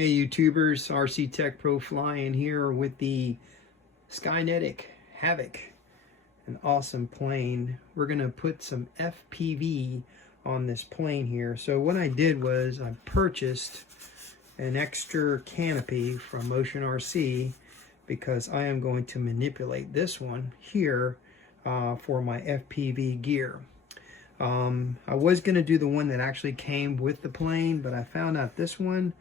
Hey YouTubers, RC Tech Pro flying here with the Skynetic Havok, an awesome plane. We're going to put some FPV on this plane here. So what I did was I purchased an extra canopy from Motion RC because I am going to manipulate this one here for my FPV gear. I was going to do the one that actually came with the plane, but I found out this one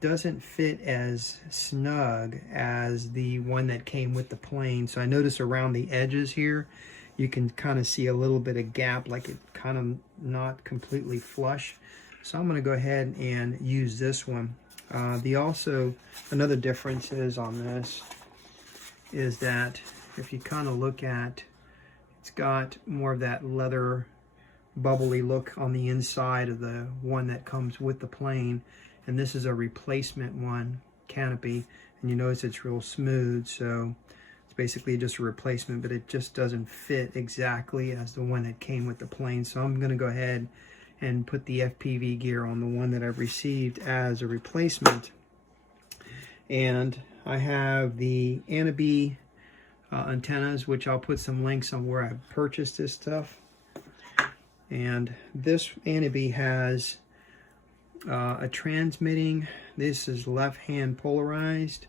doesn't fit as snug as the one that came with the plane. So I notice around the edges here, you can kind of see a little bit of gap, like it kind of not completely flush. So I'm going to go ahead and use this one. Another difference is on this is that if you kind of look at, it's got more of that leather bubbly look on the inside of the one that comes with the plane. And this is a replacement one canopy, and you notice it's real smooth, so it's basically just a replacement, but it just doesn't fit exactly as the one that came with the plane. So I'm going to go ahead and put the FPV gear on the one that I've received as a replacement. And I have the Skynetic antennas, which I'll put some links on where I purchased this stuff. And this Skynetic has a transmitting, this is left hand polarized.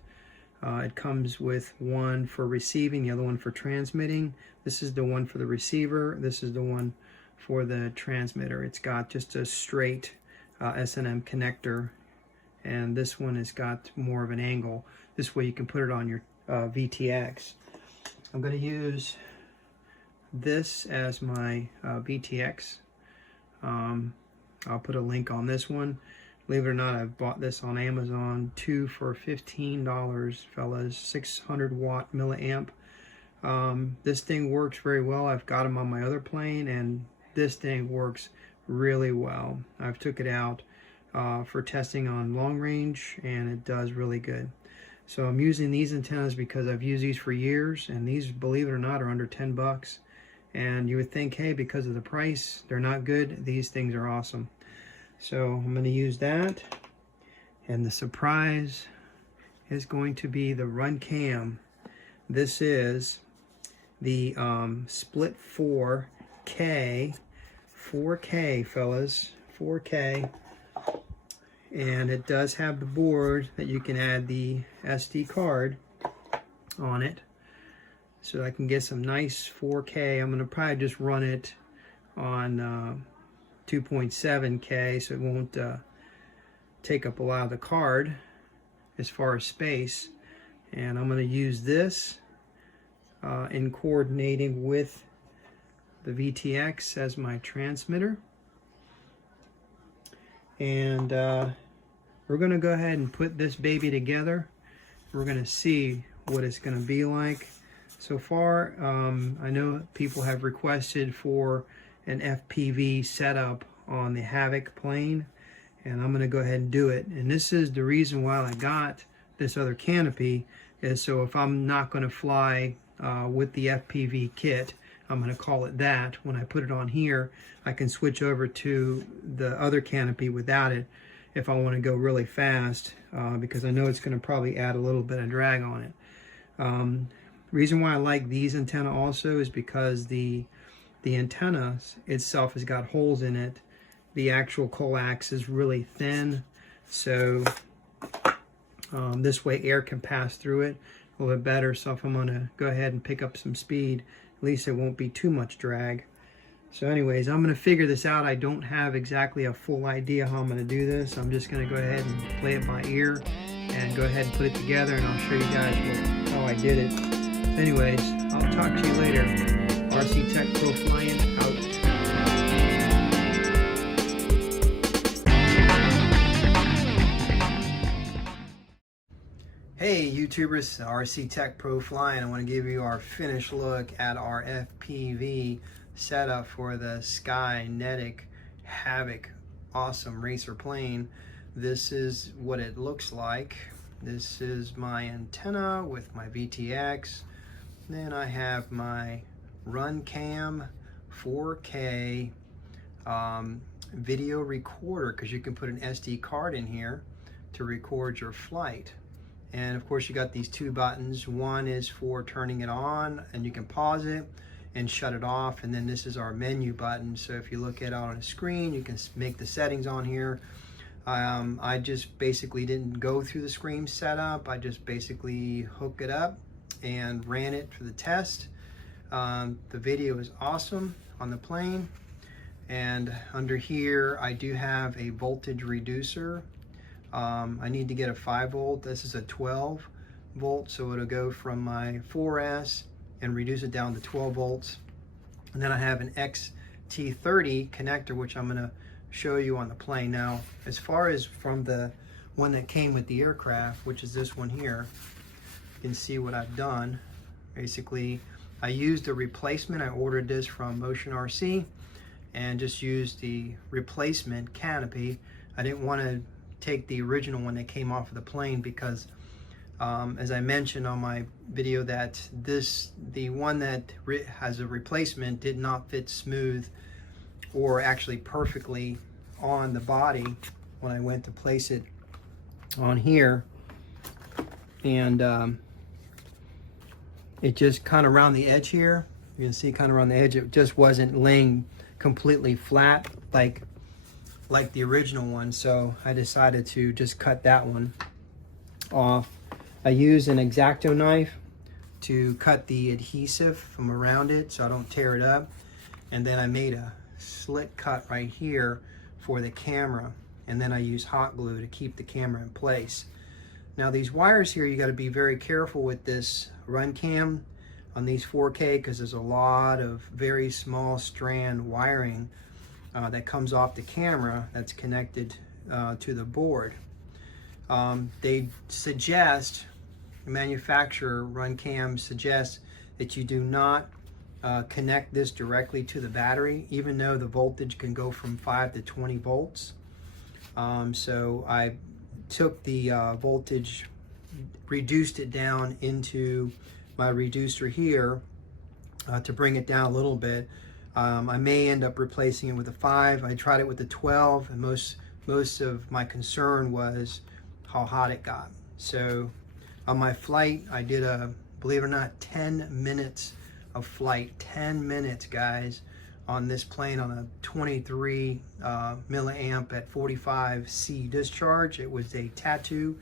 It comes with one for receiving, the other one for transmitting. This is the one for the receiver, this is the one for the transmitter. It's got just a straight S&M connector, and this one has got more of an angle. This way you can put it on your VTX. I'm going to use this as my VTX. I'll put a link on this one. Believe it or not, I've bought this on Amazon, 2 for $15, fellas, 600 watt milliamp. This thing works very well. I've got them on my other plane, and this thing works really well. I've took it out for testing on long range, and it does really good. So I'm using these antennas because I've used these for years, and these, believe it or not, are under 10 bucks. And you would think, hey, because of the price, they're not good. These things are awesome. So I'm going to use that. And the surprise is going to be the RunCam. This is the split 4K, fellas, 4K. And it does have the board that you can add the SD card on it, so I can get some nice 4K. I'm going to probably just run it on 2.7K, so it won't take up a lot of the card as far as space. And I'm going to use this in coordinating with the VTX as my transmitter. And we're going to go ahead and put this baby together. We're going to see what it's going to be like. So far, I know people have requested for an FPV setup on the Havok plane, and I'm going to go ahead and do it. And this is the reason why I got this other canopy, is so if I'm not going to fly with the FPV kit, I'm going to call it that, when I put it on here, I can switch over to the other canopy without it if I want to go really fast, because I know it's going to probably add a little bit of drag on it. Reason why I like these antenna also is because the antenna itself has got holes in it. The actual coax is really thin, so this way air can pass through it a little bit better. So if I'm going to go ahead and pick up some speed, at least it won't be too much drag. So anyways, I'm going to figure this out. I don't have exactly a full idea how I'm going to do this. I'm just going to go ahead and play it by ear and go ahead and put it together, and I'll show you guys how I did it. Anyways, I'll talk to you later. RC Tech Pro flying out. Hey YouTubers, RC Tech Pro flying. I want to give you our finished look at our FPV setup for the Skynetic Havok awesome racer plane. This is what it looks like. This is my antenna with my VTX. Then I have my RunCam 4K video recorder, because you can put an SD card in here, to record your flight. And of course you got these two buttons. One is for turning it on, and you can pause it and shut it off, and then this is our menu button. So if you look at it on a screen, you can make the settings on here. I just basically didn't go through the screen setup. I just basically hooked it up and ran it for the test. The video is awesome on the plane. And under here I do have a voltage reducer. I need to get a 5 volt. This is a 12 volt, so it'll go from my 4S and reduce it down to 12 volts. And then I have an XT30 connector, which I'm going to show you on the plane. Now, as far as from the one that came with the aircraft, which is this one here, you can see what I've done. Basically, I used a replacement. I ordered this from Motion RC and just used the replacement canopy. I didn't want to take the original one that came off of the plane because as I mentioned on my video, that the one that has a replacement did not fit smooth or actually perfectly on the body when I went to place it on here. And it just kind of around the edge here, you can see kind of around the edge, it just wasn't laying completely flat like the original one. So I decided to just cut that one off. I used an X-Acto knife to cut the adhesive from around it so I don't tear it up. And then I made a slit cut right here for the camera. And then I use hot glue to keep the camera in place. Now these wires here, you got to be very careful with this RunCam on these 4K because there's a lot of very small strand wiring that comes off the camera that's connected to the board. They suggest, the manufacturer RunCam suggests that you do not connect this directly to the battery, even though the voltage can go from 5 to 20 volts. So I took the voltage, reduced it down into my reducer here to bring it down a little bit. I may end up replacing it with a 5. I tried it with the 12, and most of my concern was how hot it got. So on my flight, I did believe it or not, 10 minutes of flight. 10 minutes, guys, on this plane on a 23 milliamp at 45 C discharge. It was a Tattoo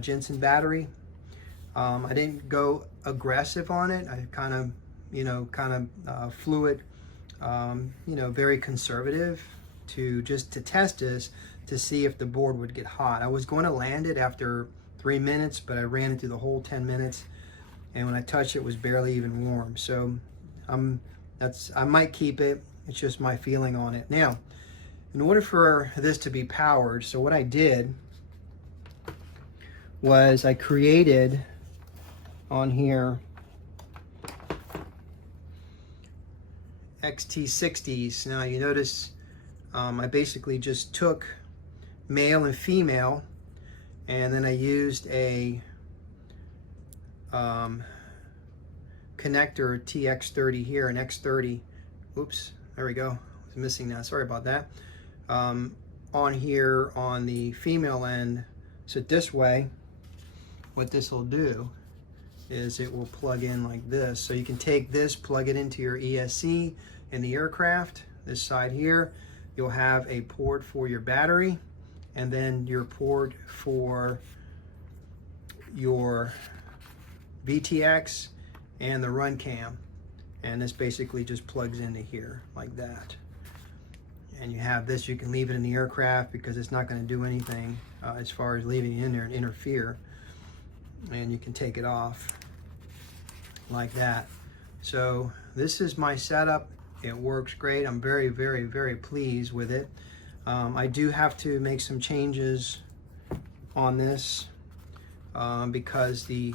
Jensen battery. I didn't go aggressive on it. I kind of flew it, very conservative to test this to see if the board would get hot. I was going to land it after 3 minutes, but I ran it through the whole 10 minutes, and when I touched it, it was barely even warm. So I might keep it. It's just my feeling on it. Now, in order for this to be powered, so what I did was I created on here XT60s. Now you notice I basically just took male and female, and then I used a connector TX30 here, an X30. Oops, there we go. I was missing that. Sorry about that. On here on the female end. So this way, what this will do is it will plug in like this. So you can take this, plug it into your ESC in the aircraft. This side here, you'll have a port for your battery, and then your port for your VTX and the RunCam. And this basically just plugs into here like that. And you have this, you can leave it in the aircraft because it's not going to do anything as far as leaving it in there and interfere. And you can take it off like that. So this is my setup. It works great. I'm very, very, very pleased with it. I do have to make some changes on this because the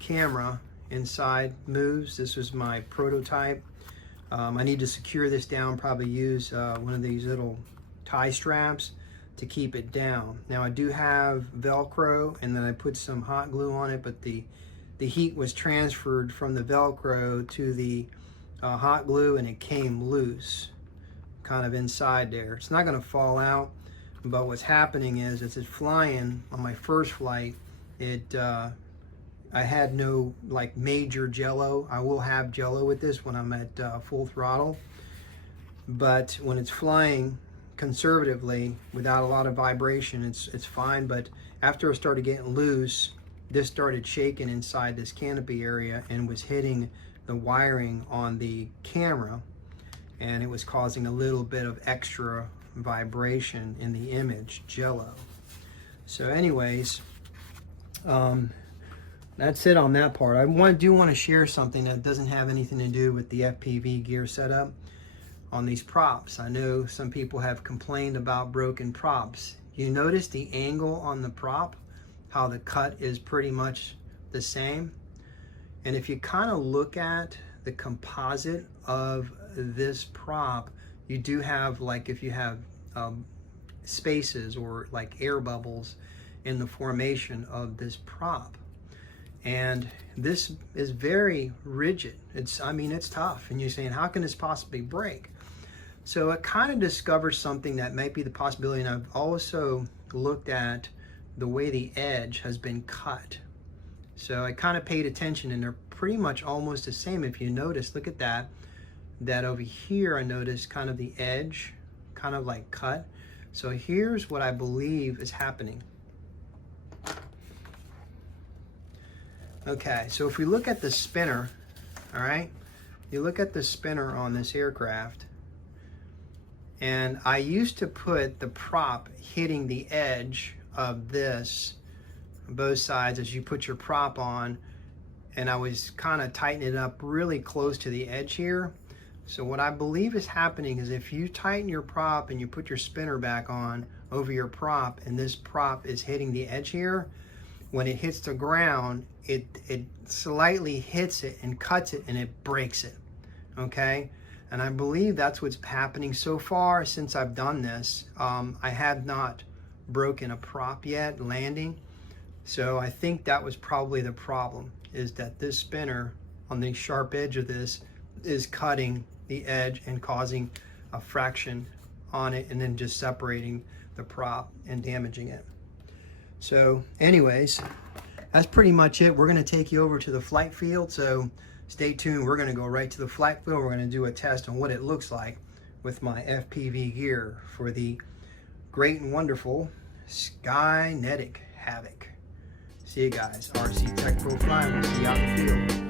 camera inside moves. This was my prototype. I need to secure this down, probably use one of these little tie straps to keep it down. Now I do have Velcro, and then I put some hot glue on it, but the heat was transferred from the Velcro to the hot glue, and it came loose kind of inside there. It's not going to fall out, But what's happening is, as it's flying on my first flight, I had no like major jello. I will have jello with this when I'm at full throttle, but when it's flying conservatively without a lot of vibration, it's fine. But after it started getting loose, this started shaking inside this canopy area and was hitting the wiring on the camera, and it was causing a little bit of extra vibration in the image, jello. So anyways, that's it on that part. I do want to share something that doesn't have anything to do with the FPV gear setup on these props. I know some people have complained about broken props. You notice the angle on the prop, how the cut is pretty much the same. And if you kind of look at the composite of this prop, you do have, like, if you have spaces or like air bubbles in the formation of this prop. And this is very rigid. I mean, it's tough. And you're saying, how can this possibly break? So it kind of discovers something that might be the possibility. And I've also looked at the way the edge has been cut. So I kind of paid attention, and they're pretty much almost the same. If you notice, look at that over here, I noticed kind of the edge kind of like cut. So here's what I believe is happening. Okay, so if we look at the spinner, all right, you look at the spinner on this aircraft, and I used to put the prop hitting the edge of this, both sides as you put your prop on, and I was kind of tightening it up really close to the edge here. So what I believe is happening is, if you tighten your prop and you put your spinner back on over your prop, and this prop is hitting the edge here, when it hits the ground, it slightly hits it and cuts it, and it breaks it, okay? And I believe that's what's happening so far since I've done this. I have not broken a prop yet landing. So I think that was probably the problem, is that this spinner on the sharp edge of this is cutting the edge and causing a fraction on it, and then just separating the prop and damaging it. So anyways, that's pretty much it. We're going to take you over to the flight field, so stay tuned. We're going to go right to the flight field. We're going to do a test on what it looks like with my FPV gear for the great and wonderful Skynetic Havok. See you guys. RC Tech Pro Flying. We'll see you out in the field.